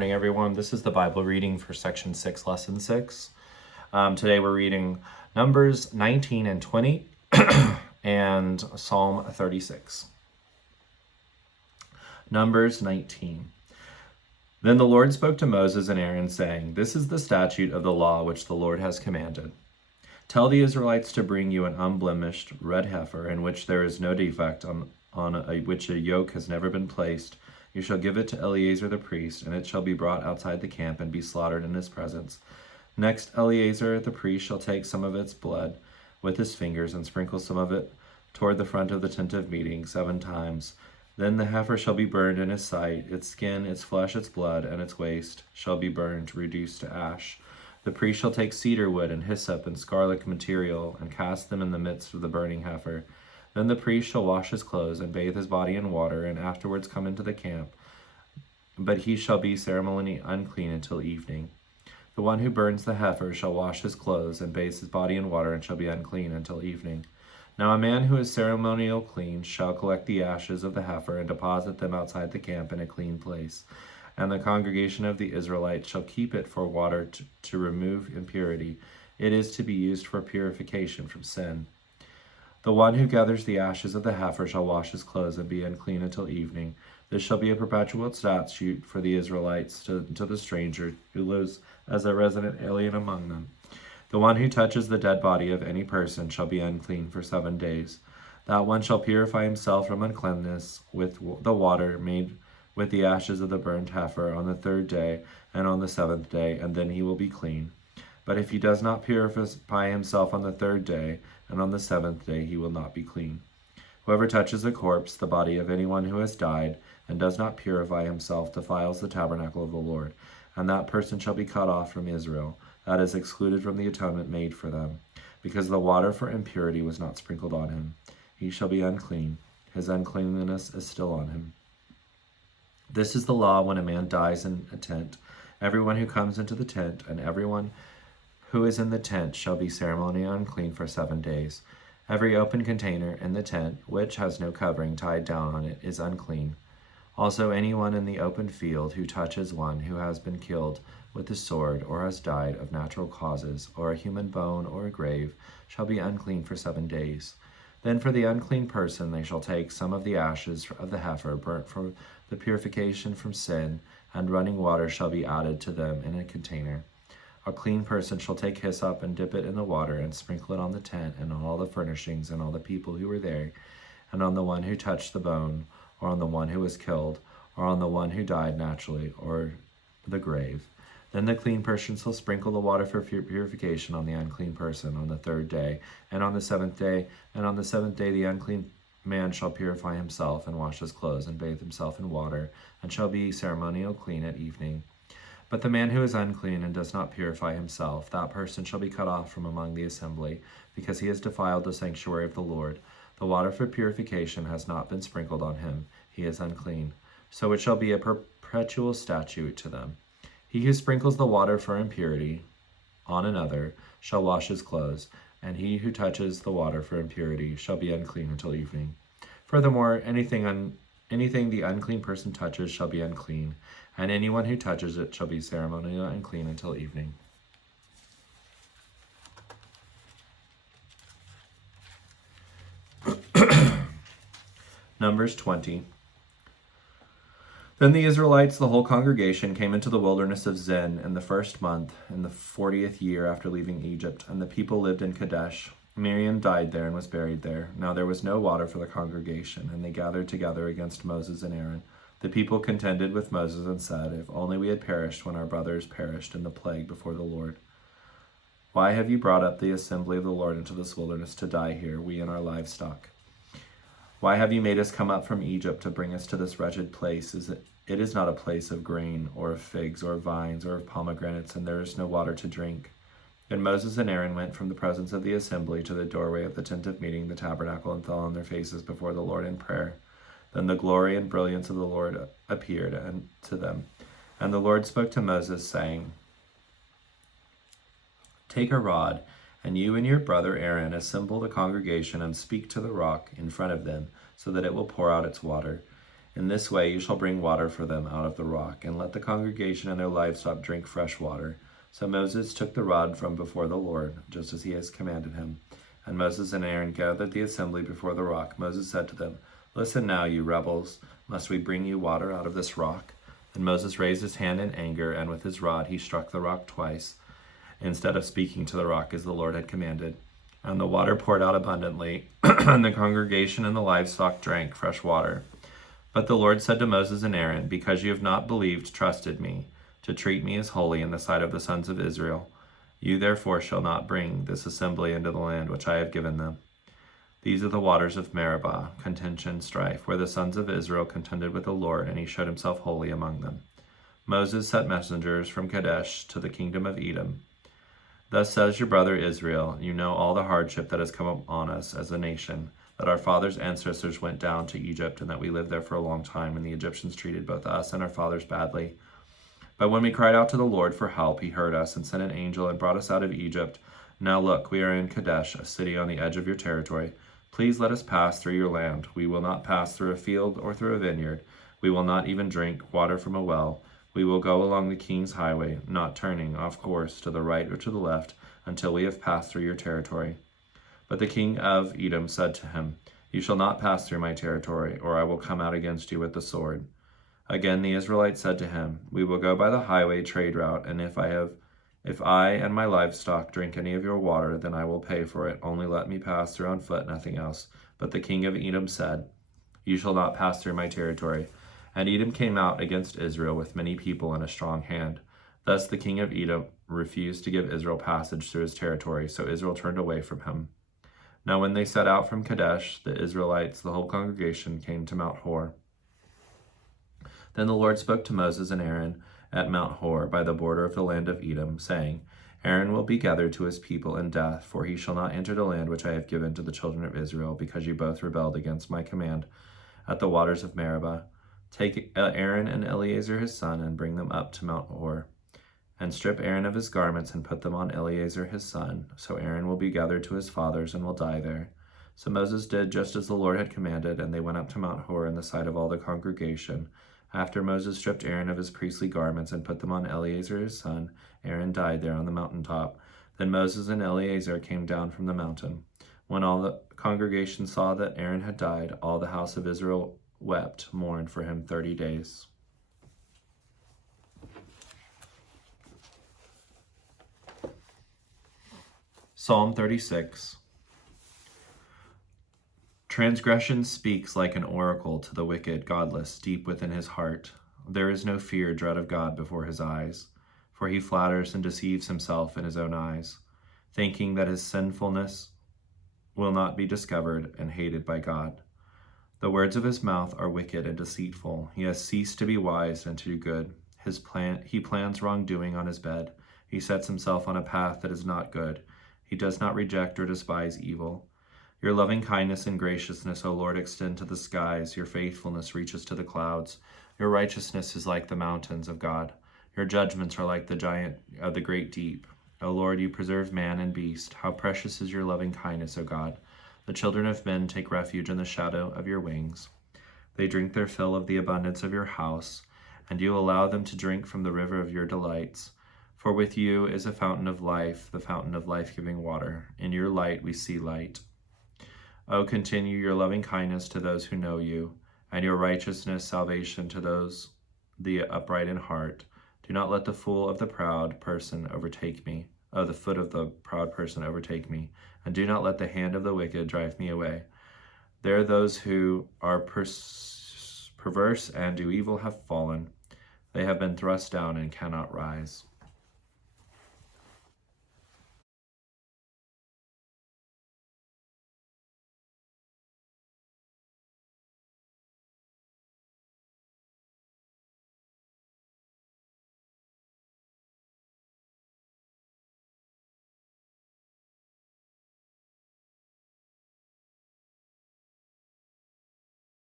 morning, everyone. This is the Bible reading for Section 6, Lesson 6. Today we're reading Numbers 19 and 20 and Psalm 36. Numbers 19. Then the Lord spoke to Moses and Aaron, saying, "This is the statute of the law which the Lord has commanded. Tell the Israelites to bring you an unblemished red heifer in which there is no defect, on which a yoke has never been placed. You shall give it to Eleazar the priest, and it shall be brought outside the camp and be slaughtered in his presence. Next, Eleazar the priest shall take some of its blood with his fingers and sprinkle some of it toward the front of the tent of meeting 7 times. Then the heifer shall be burned in his sight. Its skin, its flesh, its blood, and its waste shall be burned, reduced to ash. The priest shall take cedar wood and hyssop and scarlet material and cast them in the midst of the burning heifer. Then the priest shall wash his clothes and bathe his body in water, and afterwards come into the camp. But he shall be ceremonially unclean until evening. The one who burns the heifer shall wash his clothes and bathe his body in water, and shall be unclean until evening. Now a man who is ceremonial clean shall collect the ashes of the heifer and deposit them outside the camp in a clean place. And the congregation of the Israelites shall keep it for water to remove impurity. It is to be used for purification from sin. The one who gathers the ashes of the heifer shall wash his clothes and be unclean until evening. This shall be a perpetual statute for the Israelites to the stranger who lives as a resident alien among them. The one who touches the dead body of any person shall be unclean for 7 days. That one shall purify himself from uncleanness with the water made with the ashes of the burnt heifer on the 3rd day and on the 7th day, and then he will be clean. But if he does not purify himself on the 3rd day, and on the 7th day he will not be clean. Whoever touches a corpse, the body of anyone who has died, and does not purify himself, defiles the tabernacle of the Lord, and that person shall be cut off from Israel, that is excluded from the atonement made for them, because the water for impurity was not sprinkled on him. He shall be unclean. His uncleanness is still on him. This is the law when a man dies in a tent. Everyone who comes into the tent, and everyone who is in the tent shall be ceremonially unclean for 7 days. Every open container in the tent, which has no covering tied down on it, is unclean. Also anyone in the open field who touches one who has been killed with the sword, or has died of natural causes, or a human bone, or a grave, shall be unclean for 7 days. Then for the unclean person they shall take some of the ashes of the heifer burnt for the purification from sin, and running water shall be added to them in a container. A clean person shall take hyssop and dip it in the water and sprinkle it on the tent and on all the furnishings and all the people who were there, and on the one who touched the bone, or on the one who was killed, or on the one who died naturally, or the grave. Then the clean person shall sprinkle the water for purification on the unclean person on the 3rd day, and on the 7th day, and on the 7th day the unclean man shall purify himself and wash his clothes and bathe himself in water, and shall be ceremonial clean at evening. But the man who is unclean and does not purify himself, that person shall be cut off from among the assembly, because he has defiled the sanctuary of the Lord. The water for purification has not been sprinkled on him. He is unclean. So it shall be a perpetual statute to them. He who sprinkles the water for impurity on another shall wash his clothes, and he who touches the water for impurity shall be unclean until evening. Furthermore, anything the unclean person touches shall be unclean, and anyone who touches it shall be ceremonially unclean until evening. Numbers 20. Then the Israelites, the whole congregation, came into the wilderness of Zin in the 1st month, in the 40th year after leaving Egypt, and the people lived in Kadesh. Miriam died there and was buried there. Now there was no water for the congregation, and they gathered together against Moses and Aaron. The people contended with Moses and said, "If only we had perished when our brothers perished in the plague before the Lord. Why have you brought up the assembly of the Lord into this wilderness to die here, we and our livestock? Why have you made us come up from Egypt to bring us to this wretched place? It is not a place of grain, or of figs, or of vines, or of pomegranates, and there is no water to drink." Then Moses and Aaron went from the presence of the assembly to the doorway of the tent of meeting, the tabernacle, and fell on their faces before the Lord in prayer. Then the glory and brilliance of the Lord appeared to them. And the Lord spoke to Moses, saying, "Take a rod, and you and your brother Aaron assemble the congregation and speak to the rock in front of them, so that it will pour out its water. In this way you shall bring water for them out of the rock, and let the congregation and their livestock drink fresh water. So Moses took the rod from before the Lord, just as he has commanded him. And Moses and Aaron gathered the assembly before the rock. Moses said to them, "Listen now, you rebels, must we bring you water out of this rock?" And Moses raised his hand in anger, and with his rod he struck the rock twice, instead of speaking to the rock as the Lord had commanded. And the water poured out abundantly, and the congregation and the livestock drank fresh water. But the Lord said to Moses and Aaron, "Because you have not trusted me, to treat me as holy in the sight of the sons of Israel, you therefore shall not bring this assembly into the land which I have given them. These are the waters of Meribah, contention, strife, where the sons of Israel contended with the Lord, and he showed himself holy among them. Moses sent messengers from Kadesh to the kingdom of Edom. Thus says your brother Israel, you know all the hardship that has come upon us as a nation, that our fathers' ancestors went down to Egypt, and that we lived there for a long time, and the Egyptians treated both us and our fathers badly. But when we cried out to the Lord for help, he heard us and sent an angel and brought us out of Egypt. Now look, we are in Kadesh, a city on the edge of your territory. Please let us pass through your land. We will not pass through a field or through a vineyard. We will not even drink water from a well. We will go along the king's highway, not turning off course to the right or to the left, until we have passed through your territory." But the king of Edom said to him, "You shall not pass through my territory, or I will come out against you with the sword." Again the Israelites said to him, "We will go by the highway trade route, and if I and my livestock drink any of your water, then I will pay for it. Only let me pass through on foot, nothing else." But the king of Edom said, "You shall not pass through my territory." And Edom came out against Israel with many people and a strong hand. Thus the king of Edom refused to give Israel passage through his territory, so Israel turned away from him. Now when they set out from Kadesh, the Israelites, the whole congregation, came to Mount Hor. Then the Lord spoke to Moses and Aaron at Mount Hor by the border of the land of Edom, saying, "Aaron will be gathered to his people in death, for he shall not enter the land which I have given to the children of Israel, because you both rebelled against my command at the waters of Meribah. Take Aaron and Eleazar his son, and bring them up to Mount Hor, and strip Aaron of his garments and put them on Eleazar his son. So Aaron will be gathered to his fathers and will die there." So Moses did just as the Lord had commanded, and they went up to Mount Hor in the sight of all the congregation. After Moses stripped Aaron of his priestly garments and put them on Eleazar his son, Aaron died there on the mountaintop. Then Moses and Eleazar came down from the mountain. When all the congregation saw that Aaron had died, all the house of Israel mourned for him 30 days. Psalm 36. Transgression speaks like an oracle to the wicked, godless, deep within his heart. There is no fear, dread of God before his eyes, for he flatters and deceives himself in his own eyes, thinking that his sinfulness will not be discovered and hated by God. The words of his mouth are wicked and deceitful. He has ceased to be wise and to do good. He plans wrongdoing on his bed. He sets himself on a path that is not good. He does not reject or despise evil. Your loving kindness and graciousness, O Lord, extend to the skies. Your faithfulness reaches to the clouds. Your righteousness is like the mountains of God. Your judgments are like the giant of the great deep. O Lord, you preserve man and beast. How precious is your loving kindness, O God. The children of men take refuge in the shadow of your wings. They drink their fill of the abundance of your house, and you allow them to drink from the river of your delights. For with you is a fountain of life, the fountain of life-giving water. In your light we see light. O continue your loving kindness to those who know you, and your righteousness salvation to those the upright in heart. Do not let the foot of the proud person overtake me, and do not let the hand of the wicked drive me away. There those who are perverse and do evil have fallen. They have been thrust down and cannot rise.